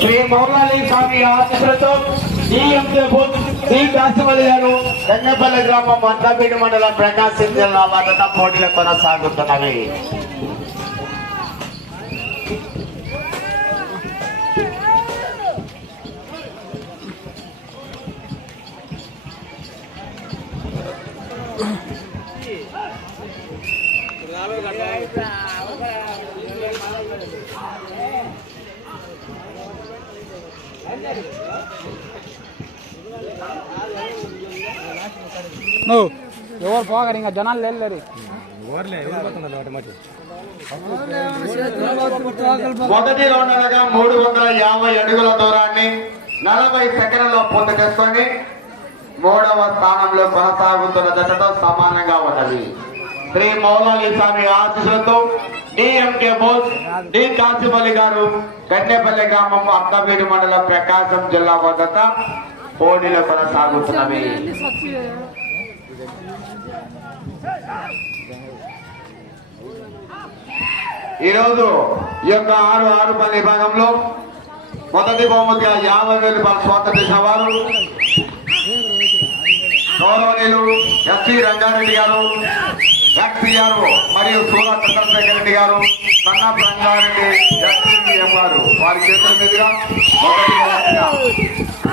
శ్రీ మౌలాలి స్వామి ఆశీస్సులతో కాశీపల్లి గారు గంగపల్లి గ్రామం మండపేట మండలం ప్రకాశం జిల్లా భద్రతా పోటీలు కొనసాగుతున్నవి. ఎవరు పోగారు ఇంకా జనాలు వెళ్ళారు. మొదటి రౌండ్ అనగా 350 అడుగుల దూరాన్ని 40 సెకండ్లలో పూర్తి చేసుకొని 3వ స్థానంలో కొనసాగుతున్న దశతో సమానంగా ఉన్నది. శ్రీ మౌలాలి స్వామి ఆశీస్సులతో డిఎంకే బోస్ డి కాశీపల్లి గారు గన్నెపల్లి గ్రామం అర్ధవీడి మండలం ప్రకాశం జిల్లా వద్ద పోటీలు కొనసాగుతున్నవి. ఈరోజు ఈ యొక్క 6 పల్లి విభాగంలో మొదటి బహుమతిగా 50,000 రూపాయలు స్వాగతం చేసిన వారు గౌరవనీయులు ఎస్పీ రంగారెడ్డి గారు, ఎక్స్పీఆర్ మరియు సూర చంద్రశేఖర్ రెడ్డి గారు, కన్నప్ప రంగారెడ్డి ఎస్పీఎం గారు వారి చేతుల మీదుగా మొదటి బహుమతిగా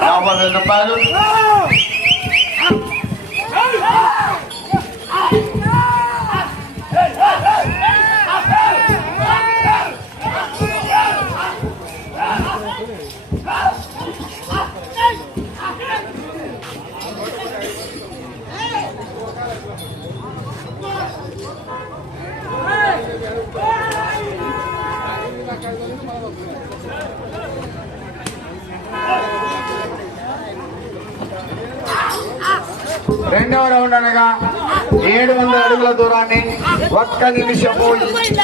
50,000 రూపాయలు. రెండవ రౌండ్ అనగా 700 అడుగుల దూరాన్ని 1 నిమిషము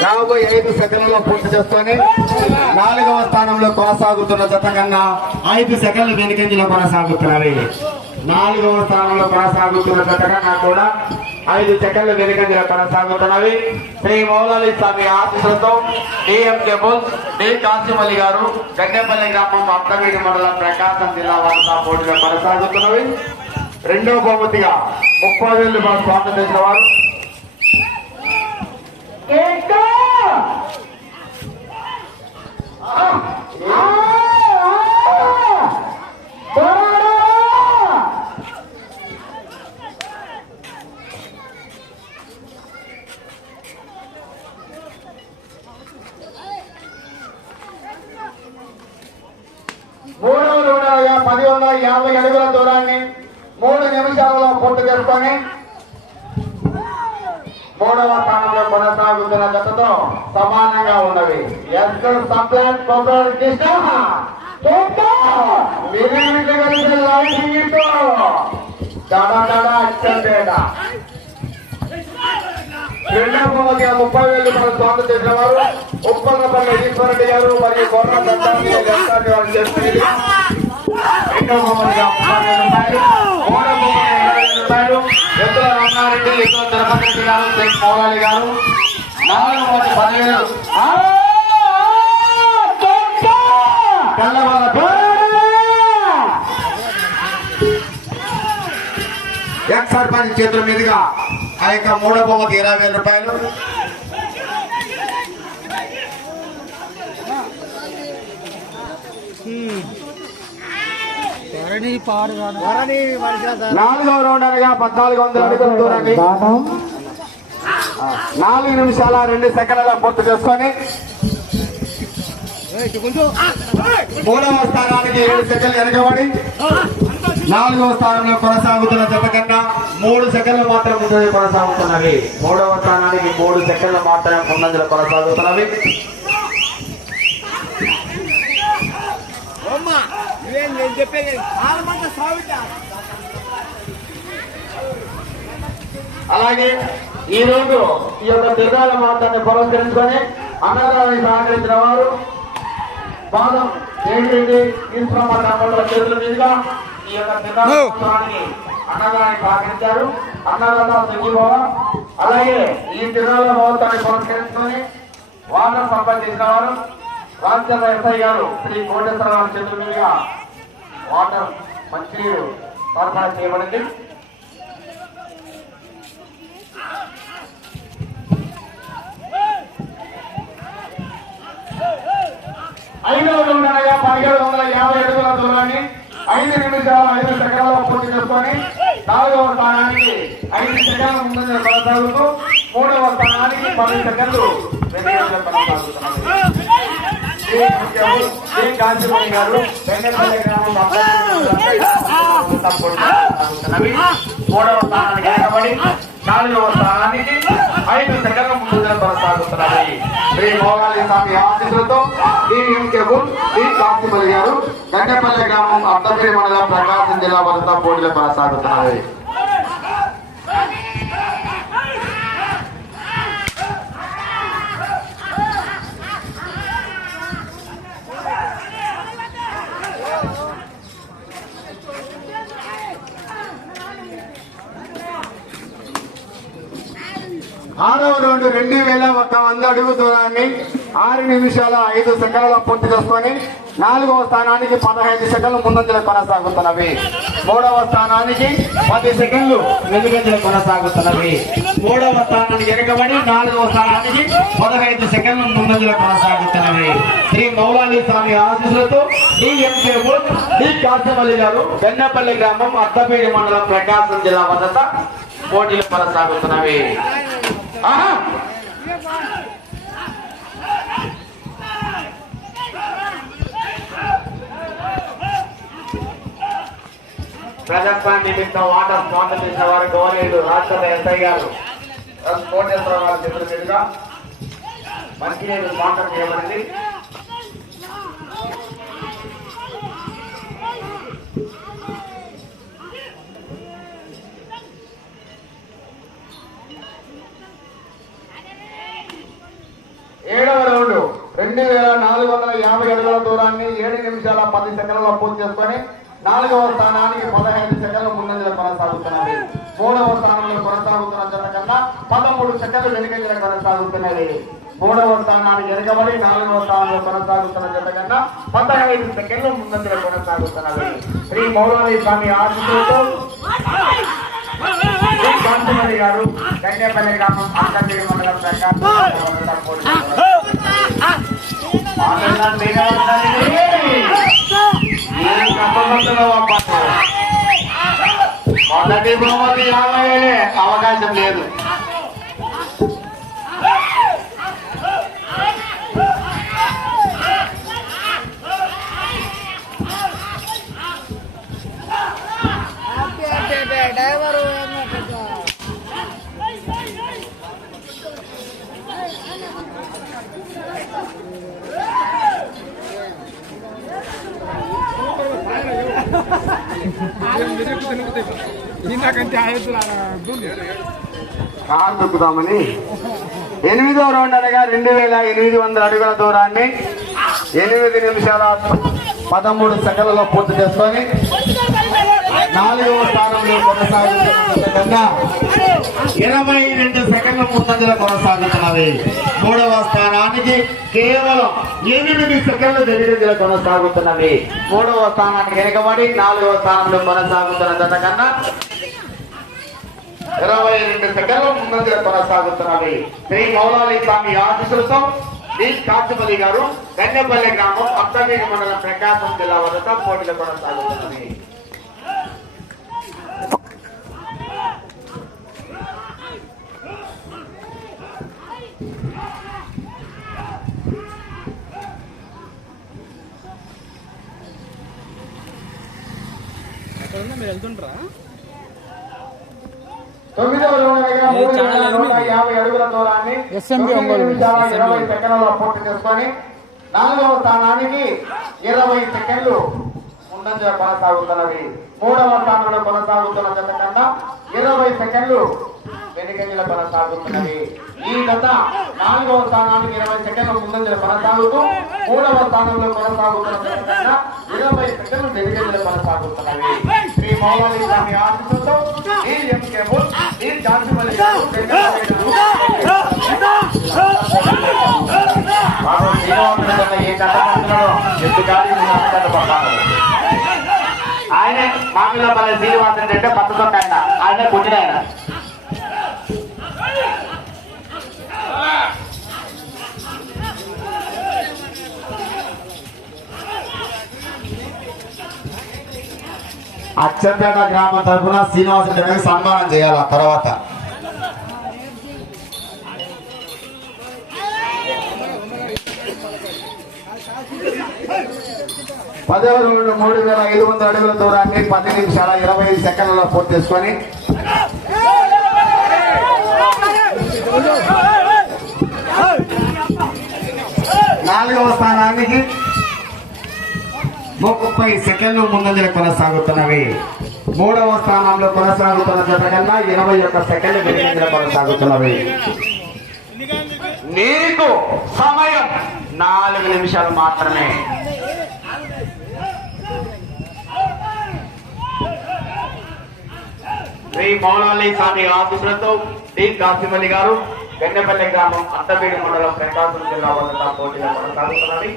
55 సెకండ్లలో పూర్తి చేసుకొని 4వ స్థానంలో కొనసాగుతున్న జత కన్నా 5 సెకండ్ల వెనుకంజలో కొనసాగుతున్నవి. 4వ స్థానంలో కొనసాగుతున్న జత కన్నా కూడా 5 సెకండ్ల వెనుకంజలో కొనసాగుతున్నవి. శ్రీ మౌలాలి స్వామి ఆశీస్సులతో డిఎంకే బోస్ డి కాశీపల్లి గారు గన్నెపల్లి గ్రామం అర్ధవీడి మండలం ప్రకాశం జిల్లా వద్ద పోటీలో కొనసాగుతున్నవి. రెండవ బహుమతిగా 30,000 రూపాయలు స్వాగతం చేసిన వారు మూడవ రౌండ్గా 150 అడుగుల దూరాన్ని 3 నిమిషాలలో పూర్తి చేసుకొని 3వ స్థానంలో కొనసాగుతున్న జతతో సమానంగా ఉన్నవి. రెండవ బహుమతిగా 30,000 రూపాయలు స్వాగతం చేసిన వారు ఉప్పన్నపల్లి ఈశ్వరరెడ్డి గారు మరియు కొర్ర దత్తాన్ని వారు చేస్తుంది. రెండవ బహుమతిగా 30,000 రూపాయలు, మూడవ బహుమతిగా 20,000 రూపాయలు ఎద్దుల రంగారెడ్డి, ఎద్దుల తిరుపతి రెడ్డి గారు, షేక్ మౌలాలి గారు. 4వ బహుమతి 10,000 ఎక్స్ సర్పంచ్ చేతుల మీదుగా ఆ యొక్క 3వ బహుమతి 20,000 రూపాయలు. నాలుగవ రౌండ్ అనగా 1400 అడుగుల దూరాన్ని 4 నిమిషాల 2 సెకండ్ల పూర్తి చేసుకొని 3వ స్థానానికి 7 సెకండ్లు వెనకబడి 4వ స్థానంలో కొనసాగుతున్న జత కన్నా 3 సెకండ్లు మాత్రం ముందు కొనసాగుతున్నవి. 3వ స్థానానికి 3 సెకండ్లు మాత్రమే ముందంజలో కొనసాగుతున్నవి. అలాగే ఈ రోజు ఈ యొక్క తిరునాళ్ళ మాత్రాన్ని పురస్కరించుకొని అన్నదానాన్ని సహకరించిన వారు పాదం ఏంటి తీసుకున్న చేతుల మీదుగా ఈ యొక్క తిరునాళ్ళకి అన్నదానాన్ని సహకరించారు. అన్నదాత సంజీవవ. అలాగే ఈ తిరునాళ్ళ మహోత్సవాన్ని పురస్కరించుకొని వాటర్ సంపాదించిన వారు రామచంద్ర ఎస్ఐ గారు శ్రీ కోటేశ్వరరావు చేతుల మీదుగా వాటర్ మంచినీరు సరఫరా చేయబడింది. ఐదవ రౌండ్ అనగా 1750 అడుగుల దూరాన్ని 5 నిమిషాల 5 సెకండ్లలో పూర్తి చేసుకొని 4వ స్థానానికి 5 సెకండ్ల ముందు కొనసాగుతూ 3వ స్థానానికి 10 సెకండ్లు వెనుకంజలో కొనసాగుతున్నది. శ్రీ కాంతిమణి గారు వెంకటపల్లి గ్రామం 3వ స్థానానికి వెనకబడి 4వ స్థానానికి 5 సెకండ్ల ముందుగా కొనసాగుతున్నది. శ్రీ మోగాలి స్వామి ఆశీస్సులతో శ్రీ కాంతిమల్లి గారు గండపల్లి గ్రామం అద్దపల్లి మండలం ప్రకాశం జిల్లా వద్ద పోటీలో కొనసాగుతున్నది. ఆరవ రౌండ్ 2100 అడుగు దూరాన్ని 6 నిమిషాల 5 సెకండ్ల పూర్తి చేసుకొని 4వ స్థానానికి 15 సెకండ్లు ముందంజలో కొనసాగుతున్నవి. 3వ స్థానానికి 10 సెకండ్లు వెనుకంజలో కొనసాగుతున్నవి. 3వ స్థానానికి వెనుకబడి 4వ స్థానానికి 15 సెకండ్లు ముందంజలో కొనసాగుతున్నవి. శ్రీ మౌలాలి స్వామి ఆశీస్సులతో శ్రీ కాంతిమల్లి గారు గన్నపల్లి గ్రామం అద్దపేడి మండలం ప్రకాశం జిల్లా వద్ద పోటీలు కొనసాగుతున్నవి. ప్రజాస్వామ్య నిమిత్తం వాటర్ స్పాన్సర్ చేసిన వారు గౌరవనీయులు రాష్ట్ర ఎస్ఐ గారు కోటేశ్వరరావు గారి చేతుల మీదుగా మంచినీరు స్పాన్సర్ చేయబడింది. ఏడవ రౌండ్ 2450 అడుగుల దూరాన్ని 7 నిమిషాల 10 సెకండ్లలో పూర్తి చేసుకొని 4వ స్థానానికి 15 సెకండ్ల ముందంజలో కొనసాగుతున్నది. 3వ స్థానంలో కొనసాగుతున్న జత కన్నా 13 సెకండ్లు వెనుకంజలో కొనసాగుతున్నది. 3వ స్థానానికి వెనుకబడి 4వ స్థానంలో కొనసాగుతున్న జత కన్నా 15 సెకండ్లు ముందంజలో కొనసాగుతున్నది. శ్రీ మౌలాలి స్వామి ఆశీస్సులతో కాంతిమల్లి గారు గండేపల్లి గ్రామం అక్కడికి మండలం మొదటి బహుమతి 50 అవకాశం లేదు. కారు దొక్కుదామని 8వ రౌండ్ అనగా 2800 అడుగుల దూరాన్ని 8 నిమిషాల 13 సెకండ్లలో పూర్తి చేసుకొని 4వ స్థానంలో కొనసాగుతున్న 22 సెకండ్ల ముందంజలో కొనసాగుతున్నది. 3వ స్థానానికి కేవలం 8 సెకండ్లు వెనుకంజలో కొనసాగుతున్నది. 3వ స్థానానికి వెనుకబడి 4వ స్థానంలో కొనసాగుతున్న జత కన్నా 22 సెకండ్ల ముందంజలో కొనసాగుతున్నది. శ్రీ మౌలాలి స్వామి ఆశీస్సులతో శ్రీ కాంతిమల్లి గారు గన్నపల్లి గ్రామం అద్దపేడి మండలం ప్రకాశం జిల్లా వద్ద పోటీలు కొనసాగుతున్నది. మీరు వెళ్తుంటారా? 9వ రౌండ్ 350 అడుగుల దూరాన్ని 9 నిమిషాల 20 సెకండ్లలో పూర్తి చేసుకొని 4వ స్థానానికి 20 సెకండ్లు ముందంజలో కొనసాగుతున్నవి. 3వ స్థానంలో కొనసాగుతున్న జత కన్నా 20 సెకండ్లు వెనుకంజలో కొనసాగుతున్నవి. ఈ జత 4వ స్థానానికి 20 సెకండ్ల ముందంజలో కొనసాగుతూ 3వ స్థానంలో కొనసాగుతున్న జత కన్నా 20 సెకండ్లు వెనుకంజలో కొనసాగుతున్నవి. శ్రీ మౌలాలి స్వామి ఆశీస్సులతో ఈ కాంతిమల్లి గారు శ్రీనివాస చట్టపత్రులను ఎందుకాలి పడతాను. ఆయనే మామిళ్ళపల్లి శ్రీనివాసన్ అంటే పచ్చ ఆయన ఆయనే పుట్టిన ఆయన. అచ్చంపేట గ్రామం తరఫున శ్రీనివాసన్ రెడ్డికి సన్మానం చేయాలి. తర్వాత 3,500 అడుగుల దూరాన్ని 10 నిమిషాల 25 సెకండ్లలో పూర్తి చేసుకొని నాలుగవ స్థానానికి 30 సెకండ్లు ముందంజల కొనసాగుతున్నవి. మూడవ స్థానంలో కొనసాగుతున్న జత కన్నా 21 సెకండ్లు వెనుకంజల కొనసాగుతున్నవి. నీకు సమయం 4 నిమిషాలు మాత్రమే. శ్రీ మౌలాలి స్వామి ఆశీస్సులతో డి కాసిమల్లి గారు గన్నెపల్లి గ్రామం అత్తపేడి మండలం ప్రకాశం జిల్లా వద్ద పోటీలో కొనసాగుతున్నది.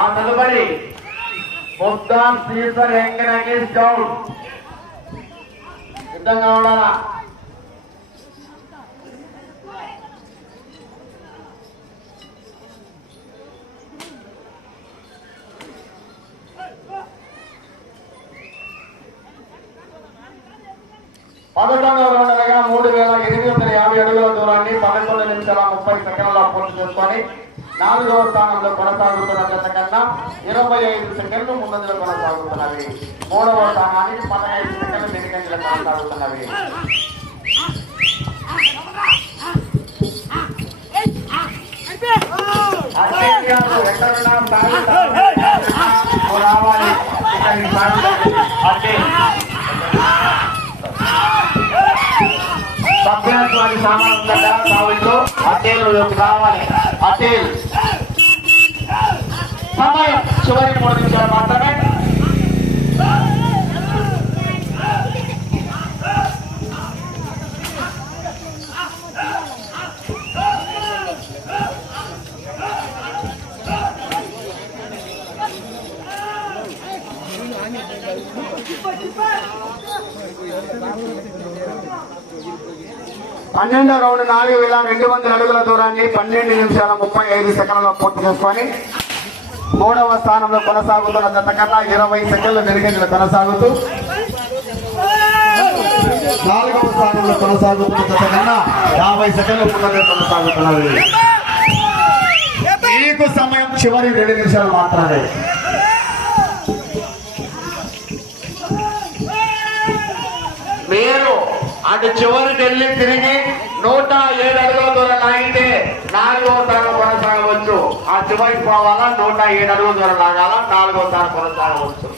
ఆ తదుపరి ముద్దాం శ్రీధర్ వెంకటేష్ గౌడ్ సిద్ధంగా ఉండాలా. పదకొండవ రౌండ్గా 3,850 అడుగుల దూరాన్ని 11 నిమిషాల 30 సెకండ్ల పూర్తి చేసుకొని 4వ స్థానంలో కొనసాగుతున్న జత కన్నా 25 సెకండ్లు ముందంజలో కొనసాగుతున్నవి. 3వ స్థానానికి 15 సెకండ్లు వెనుకంజలో కొనసాగుతున్నవి. రావాలి సభ్యత్వానికి సామాన్ ఉందా కావచ్చు. అటేలు కావాలి. అటేల్ సమయం చివరి 3 నిమిషాలు మాత్రమే. పన్నెండవ రౌండ్ 4,200 అడుగుల దూరాన్ని 12 నిమిషాల 35 సెకండ్లలో పూర్తి చేసుకొని 3వ స్థానంలో కొనసాగుతున్న జత కన్నా 20 సెకండ్లు వెనుకంజలో కొనసాగుతూ 4వ స్థానంలో కొనసాగుతున్న జత కన్నా 50 సెకండ్లు ముందంజలో కొనసాగుతున్నది. మీకు సమయం చివరి 2 నిమిషాలు మాత్రమే. మీరు అటు చివరికి వెళ్ళి తిరిగి 107 అడుగుల దూరం లాగితే 4వ స్థానం కొనసాగవచ్చు. ఆ చివరికి పోవాలా 107 అడుగుల దూరం లాగాల 4వ స్థానం కొనసాగవచ్చు.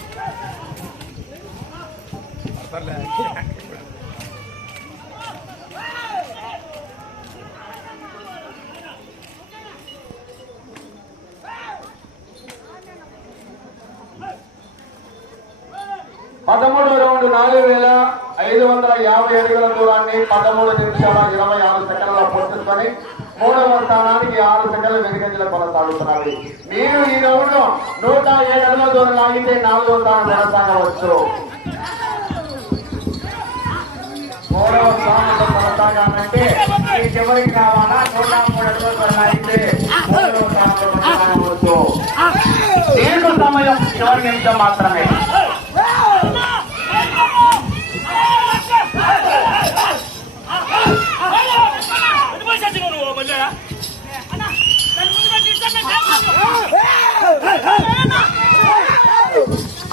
పదమూడవ రౌండ్ 4,550 అడుగుల దూరాన్ని 13 నిమిషాల 26 సెకండ్ల పూర్తికొని 3వ స్థానానికి 6 సెకండ్ల వెనుకంజలో కొనసాగుతున్నది. మీరు ఈ రౌండ్ 107 అడుగుల దూరం లాగితే 4వ స్థానం కొనసాగవచ్చు. 3వ స్థానంలో కొనసాగాలంటే ఈ చివరికి కావాలా 103 అడుగుల దూరం లాగితే 3వ స్థానంలో కొనసాగవచ్చు. దీర్ఘ సమయం చివరి నిమిషం మాత్రమే.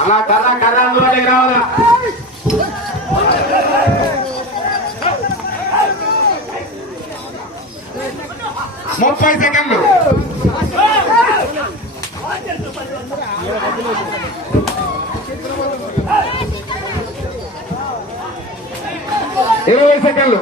అలా కర్ర అందులోనే రావాలా. 30 సెకండ్లు. 20 సెకండ్లు.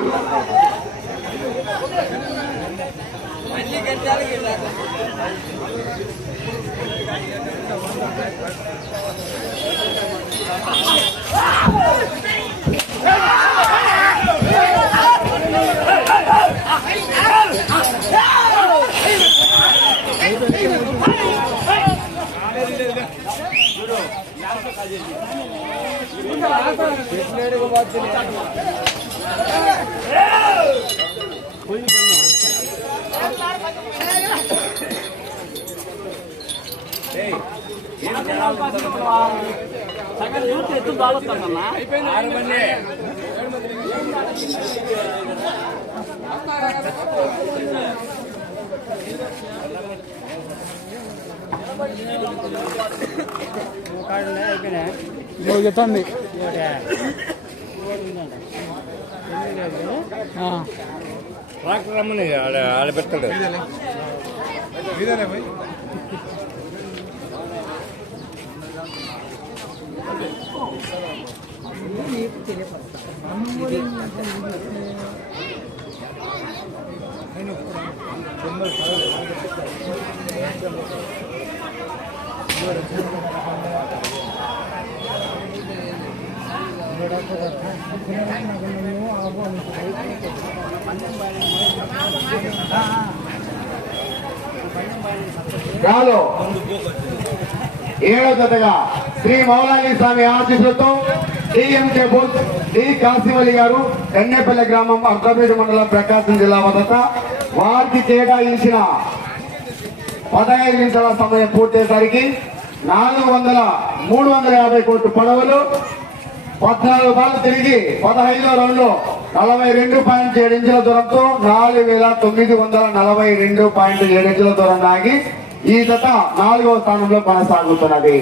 చెప్తుంది ట్రాక్టర్ రమ్మని ఆడ పెడతాడు. గాలో 7వ జతగా శ్రీ మౌలాలి స్వామి ఆశీస్సులతో డిఎంకే బోస్ డి కాసిమలి గారు ఎన్నెపల్లి గ్రామం అర్ధబేడు మండలం ప్రకాశం జిల్లా వద్ద వారికి కేటాయించిన 15 నిమిషాల సమయం పూర్తయ్యేసరికి 350 కోట్ల పడవలు 14 బాల్ తిరిగి 15వ రౌండ్ లో 42.7 ఇంచుల దూరంతో 4942.7 ఇంచుల దూరం ఆగి ఈ జత 4వ స్థానంలో కొనసాగుతున్నది.